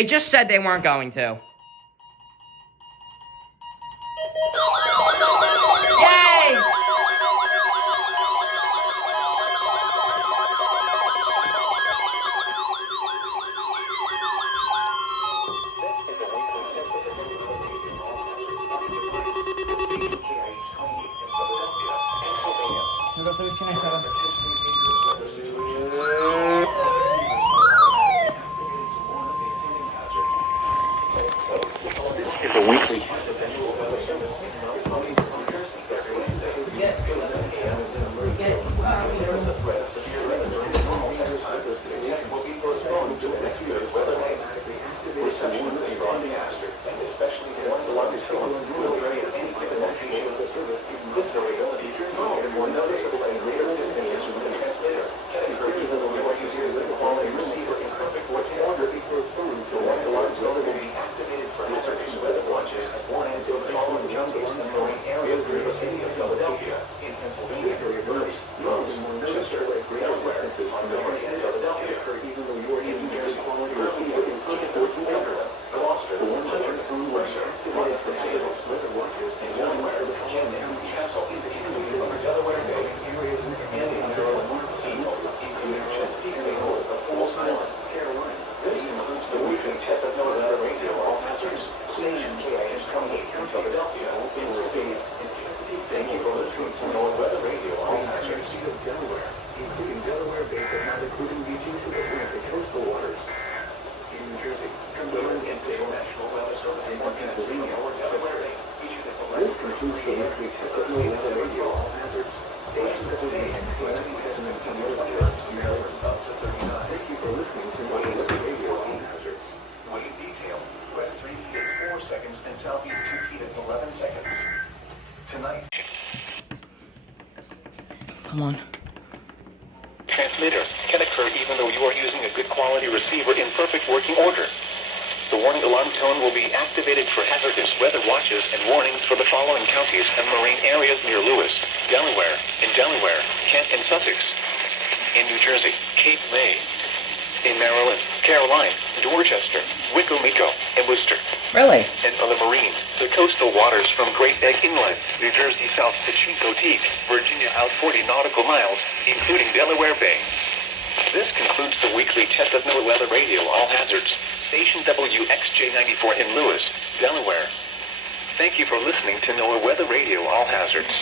They just said they weren't going to. Yay! WXJ94. Is the weekly. Come on. Transmitter can occur even though you are using a good quality receiver in perfect working order. The warning alarm tone will be activated for hazardous weather watches and warnings for the following counties and marine areas near Lewis, Delaware, Kent, and Sussex. In New Jersey, Cape May. In Maryland, Caroline, Dorchester, Wicomico, and Worcester. Really? And on the marine, the coastal waters from Great Neck Inlet, New Jersey south to Chincoteague, Virginia out 40 nautical miles, including Delaware Bay. This concludes the weekly test of NOAA Weather Radio All Hazards, station WXJ94 in Lewis, Delaware. Thank you for listening to NOAA Weather Radio All Hazards.